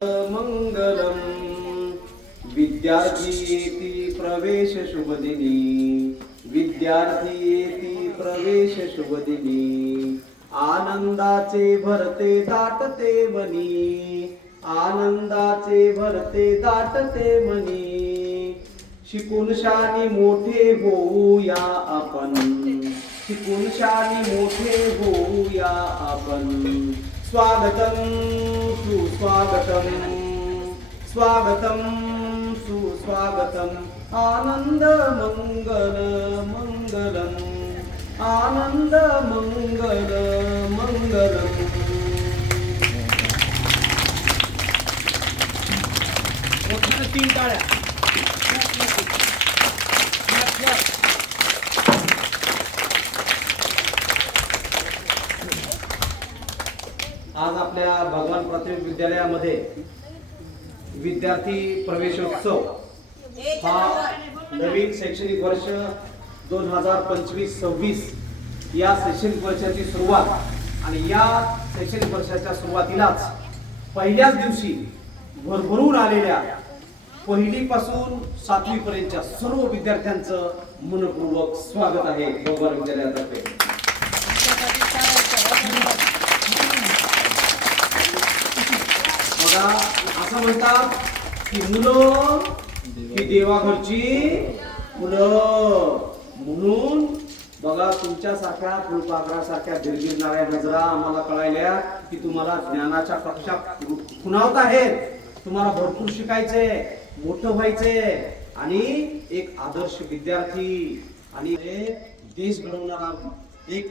मंगलम विद्यार्थी येती प्रवेश शुभदिनी, विद्यार्थी येती प्रवेश शुभदिनी, आनंदाचे भरते दाटते मनी, आनंदाचे भरते दाटते मनी, शिकून शानी मोठे होऊया आपण, शिकून शानी मोठे होऊया आपण, स्वागतम सुस्वागतम, स्वागतम सुस्वागतम, आनंद मंगल मंगलम, आनंद मंगल मंगलम. तीन टाळ्या. आज आपल्या भगवान प्राथमिक विद्यालयामध्ये विद्यार्थी प्रवेशोत्सव हा नवीन शैक्षणिक वर्ष 2025-26 या शैक्षणिक वर्षाची सुरुवात, आणि या शैक्षणिक वर्षाच्या सुरुवातीलाच पहिल्याच दिवशी भरभरून आलेल्या पहिलीपासून 7वी पर्यंतच्या सर्व विद्यार्थ्यांचं मनपूर्वक स्वागत आहे भगवान विद्यालयातर्फे. बघा, असं म्हणतात की मुलं ही देवाघरची मुलं, म्हणून बघा तुमच्यासारख्या फुलपाखरासारख्या गिरगिरणाऱ्या नजरा आम्हाला कळायल्या की तुम्हाला ज्ञानाच्या कक्षात खुणावत आहेत. तुम्हाला भरपूर शिकायचे, मोठं व्हायचे आणि एक आदर्श विद्यार्थी आणि देश घडवणारा एक